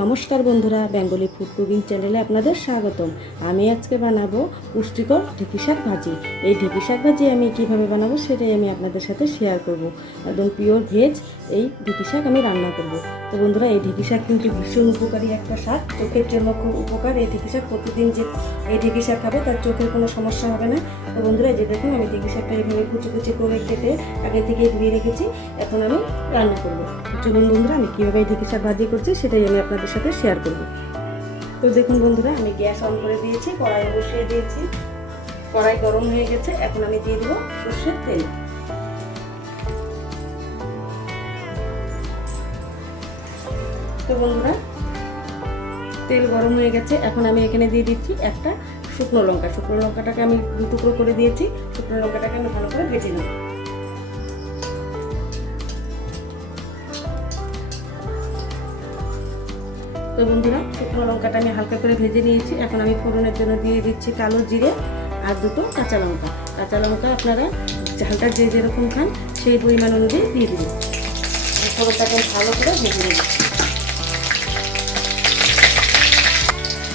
নমস্কার বন্ধুরা, Bengali food cooking চ্যানেলে আপনাদের স্বাগতম। আমি আজকে বানাবো পুষ্টিকর ঢেঁকি শাক ভাজি। এই ঢেঁকি শাক ভাজি আমি কীভাবে বানাবো সেটাই আমি আপনাদের সাথে শেয়ার করব। একদম পিওর ভেজ এই ঢেঁকি শাক আমি রান্না করব। তো বন্ধুরা, এই ঢেঁকি শাক কিন্তু ভীষণ উপকারী একটা শাক। চোখের জন্য খুব উপকার। এই ঢেঁকি শাক প্রতিদিন যে এই ঢেঁকি শাক খাবে তার চোখের কোনো সমস্যা হবে না। তো বন্ধুরা যে দেখুন, আমি ঢেঁকি শাকটা এইভাবে কুচি কুচি করে কেটে আগে থেকে ধুয়ে রেখেছি। এখন আমি রান্না করব। চলুন বন্ধুরা, আমি কীভাবে এই ঢেঁকি শাক ভাজি করছি সেটাই আমি আপনাদের সাথে শেয়ার করব। তো দেখুন বন্ধুরা, আমি গ্যাস অন করে দিয়েছি কড়াই বসিয়ে দিয়েছি। কড়াই গরম হয়ে গেছে, এখন আমি দিয়ে দেবো সর্ষের তেল। তো বন্ধুরা, তেল গরম হয়ে গেছে, এখন আমি এখানে দিয়ে দিচ্ছি একটা শুকনো লঙ্কা। শুকনো লঙ্কাটাকে আমি দু টুকরো করে দিয়েছি, শুকনো লঙ্কাটাকে আমি ভালো করে ভেজে নেব। তো বন্ধুরা, শুকনো লঙ্কাটা আমি হালকা করে ভেজে নিয়েছি। এখন আমি ফোড়নের জন্য দিয়ে দিচ্ছি কালো জিরে আর দুটো কাঁচা লঙ্কা। কাঁচা লঙ্কা আপনারা ঝালটা যে যেরকম খান, সেই পরিমাণ অনুযায়ী দিয়ে দিবেন। ফোড়নটাকে ভালো করে ভেজে নেব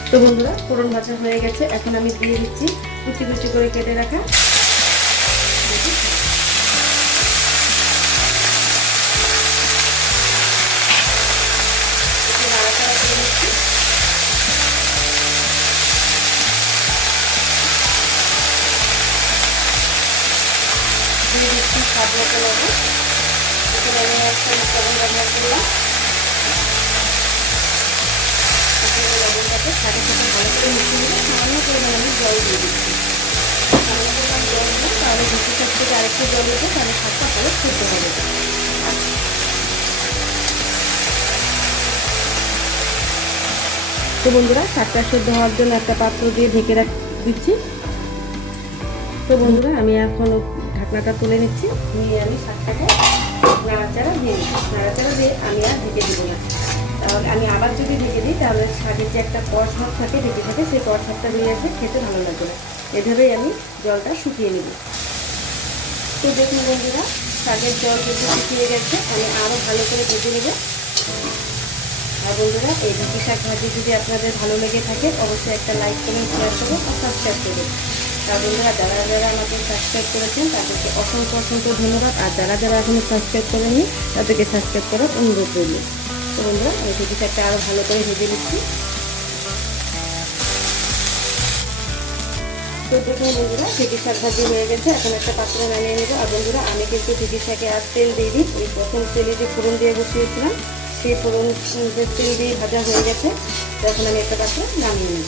তো বন্ধুরা, ফোড়ন ভাজা হয়ে গেছে। এখন আমি দিয়ে দিচ্ছি কুচি কুচি করে কেটে রাখা দিচ্ছি স্বাদ মতো লবণ এখানে আমি একটা লবণ ব্যবহার করলাম। লবণটাকে সাথে ভালো করে মিশিয়ে সামান্য পরিমাণ আমি জল দিয়ে দিচ্ছি। সামান্য পরিমাণ জল দিলে তাহলে সাথে থেকে আরেকটু জল দিতে তাহলে ভালো সেদ্ধ হবে তো বন্ধুরা শাকটা সেদ্ধ হওয়ার জন্য একটা পাত্র দিয়ে ঢেকে রাখ দিচ্ছি। তো বন্ধুরা, আমি এখন ঢাকনাটা তুলে নিচ্ছি। নিয়ে আমি শাকটাকে নাড়াচাড়া দিয়ে নিচ্ছি। নাড়াচাড়া দিয়ে আমি আর ঢেকে দেবো না। তাহলে আমি আবার যদি ঢেকে দিই, তাহলে শাকের যে একটা কষ ভাব থাকে, ঢেকে থাকে সেই কষ ভাবটা বেরিয়ে আসবে খেতে ভালো লাগবে না। এভাবেই আমি জলটা শুকিয়ে নেব। তো দেখুন বন্ধুরা, শাকের জল কিন্তু শুকিয়ে গেছে। আমি আরও ভালো করে ভেজে নেব। আর বন্ধুরা, এই রুটি শাক ভাজি যদি আপনাদের ভালো লেগে থাকে, অবশ্যই একটা লাইক কমেন্ট শেয়ার করবেন আর সাবস্ক্রাইব করবেন আর বন্ধুরা যারা যারা আমাকে সাবস্ক্রাইব করেছেন, তাদেরকে অসংখ্য অসংখ্য ধন্যবাদ। আর যারা যারা এখনও সাবস্ক্রাইব করেননি, তাদেরকে সাবস্ক্রাইব করার অনুরোধ রইল। তো বন্ধুরা, আমি রুটি শাকটা আরও ভালো করে ভেজে নিচ্ছি। তো দেখুন বন্ধুরা শাক ভাজি হয়ে গেছে। এখন একটা পাত্রে নামিয়ে নেব। আর বন্ধুরা, আমি কিন্তু শাকে আর তেল দিয়ে দিই এই প্রথম তেলে যে ফোড়ন দিয়ে বসিয়েছিলাম, সেই ফোড়ন তেল দিয়ে ভাজা হয়ে গেছে। তখন আমি একটা পাত্রে নামিয়ে নেব।